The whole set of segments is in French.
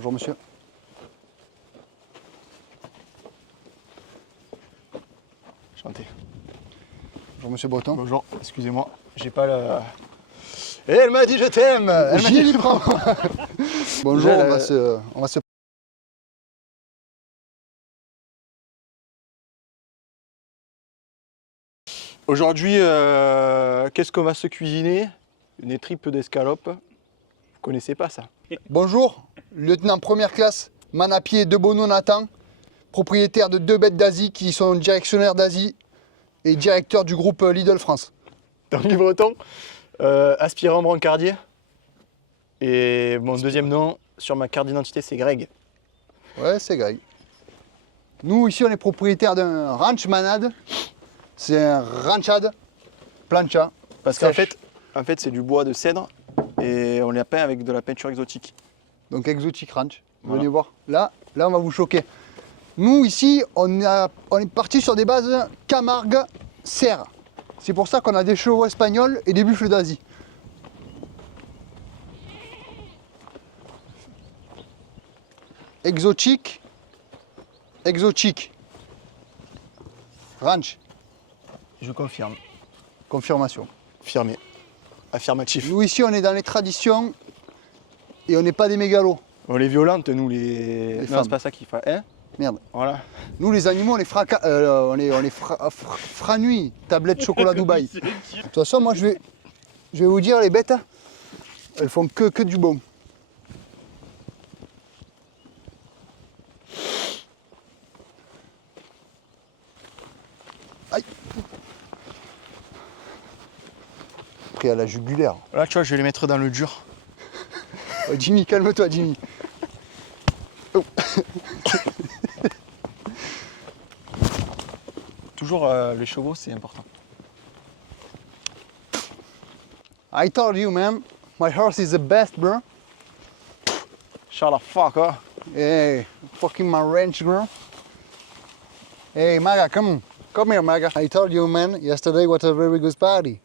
Bonjour monsieur. Enchanté. Bonjour monsieur Breton. Bonjour, excusez-moi, j'ai pas le... Et elle m'a dit je t'aime. Elle m'a dit Bonjour, J'ai on va se... Aujourd'hui, qu'est-ce qu'on va se cuisiner? Une tripe d'escalope. Vous connaissez pas ça? Bonjour, lieutenant première classe, Manapier de Bono Nathan, propriétaire de 2 bêtes d'Asie qui sont directionnaires d'Asie et directeur du groupe Lidl France. Tanguy Breton, aspirant brancardier. Et mon deuxième nom sur ma carte d'identité, c'est Greg. Ouais, c'est Greg. Nous, ici, on est propriétaire d'un ranch manade. C'est un ranchade plancha. Parce qu'en sèche. fait, c'est du bois de cèdre et on l'a peint avec de la peinture exotique. Donc exotique ranch. Voilà. Venez voir. Là, on va vous choquer. Nous, ici, on est parti sur des bases Camargue, Serre. C'est pour ça qu'on a des chevaux espagnols et des buffles d'Asie. Exotique. Ranch. Je confirme. Confirmation. Affirmé. Affirmatif. Nous, ici, on est dans les traditions et on n'est pas des mégalos. On les violente, nous, les... Non, femmes. c'est pas ça qu'il faut. Hein? Merde. Voilà. Nous, les animaux, on est franuis. Tablette chocolat Dubaï. De toute façon, moi, je vais vous dire, les bêtes, elles font que du bon. Aïe. Pris à la jugulaire. Là, tu vois, je vais les mettre dans le dur. Oh, Jimmy, calme-toi, Jimmy. Oh. Toujours les chevaux, c'est important. I told you, man. My horse is the best, bro. Shut the fuck up. Hey, fucking my ranch, bro. Hey, Maga, come here, Maga. I told you, man, yesterday was a very good party.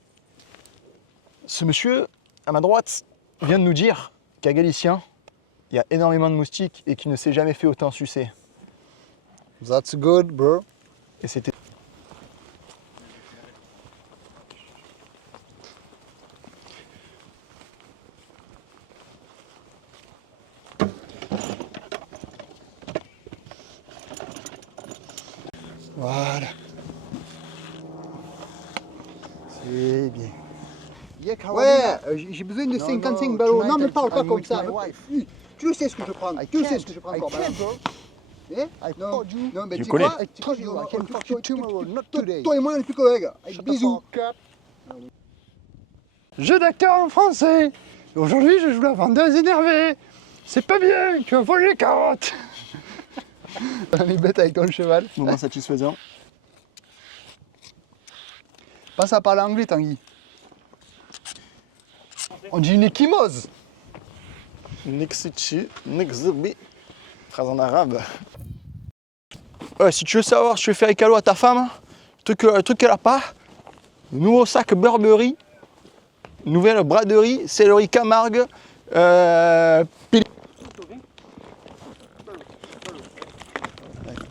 Ce monsieur, à ma droite, vient de nous dire qu'à Galicien, il y a énormément de moustiques et qu'il ne s'est jamais fait autant sucer. That's good, bro. Et c'était... Voilà. C'est bien. Ouais, j'ai besoin de 55 ballots. Non, mais parle pas comme ça. Tu sais ce que je prends. Tu sais ce que je prends. Eh? Non, non, mais You tu connais. quoi? I can fuck you tomorrow, not today. Toi et moi, on est plus collègues. Bisous. Jeu d'acteur en français. Aujourd'hui, je joue la vendeuse énervée. C'est pas bien, tu as volé les carottes. Les bêtes avec ton cheval. Moment satisfaisant. Pense à parler anglais, Tanguy. On dit une échymose. Nixichi, Nixbi. Phrase en arabe. Ouais, si tu veux savoir, si tu veux faire les cadeaux à ta femme, le truc qu'elle a pas, nouveau sac Burberry, nouvelle braderie, céleri Camargue,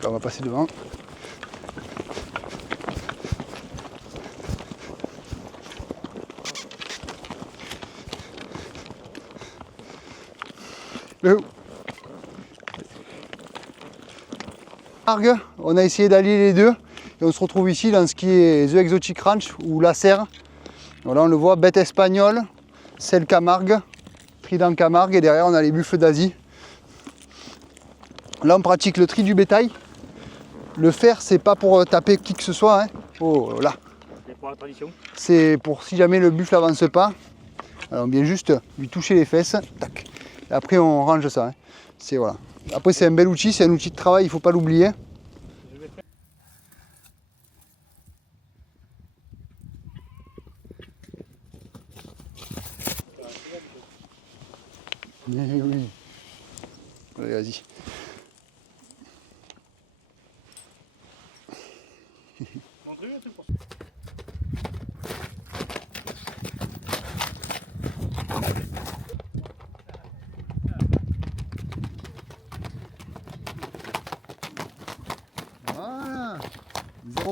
On va passer devant. On a essayé d'allier les deux et on se retrouve ici dans ce qui est The Exotic Ranch ou la serre. Voilà, on le voit, bête espagnole, celle Camargue, trident Camargue et derrière on a les buffles d'Asie. Là on pratique le tri du bétail. Le fer c'est pas pour taper qui que ce soit. Hein. Oh là. C'est pour la tradition. C'est pour si jamais le buffle avance pas. Alors on vient juste lui toucher les fesses. Tac. Et après on range ça. Hein. C'est voilà. Après c'est un bel outil, c'est un outil de travail, il ne faut pas l'oublier. Oui. Allez, vas-y.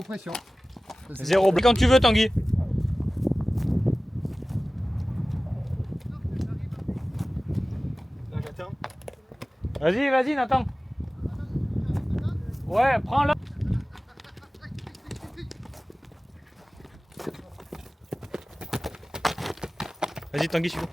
pression. 0 bleu. Quand tu veux, Tanguy. Là, j'attends. Vas-y, vas-y, Nathan. Ouais, prends-le. Vas-y, Tanguy, suivant.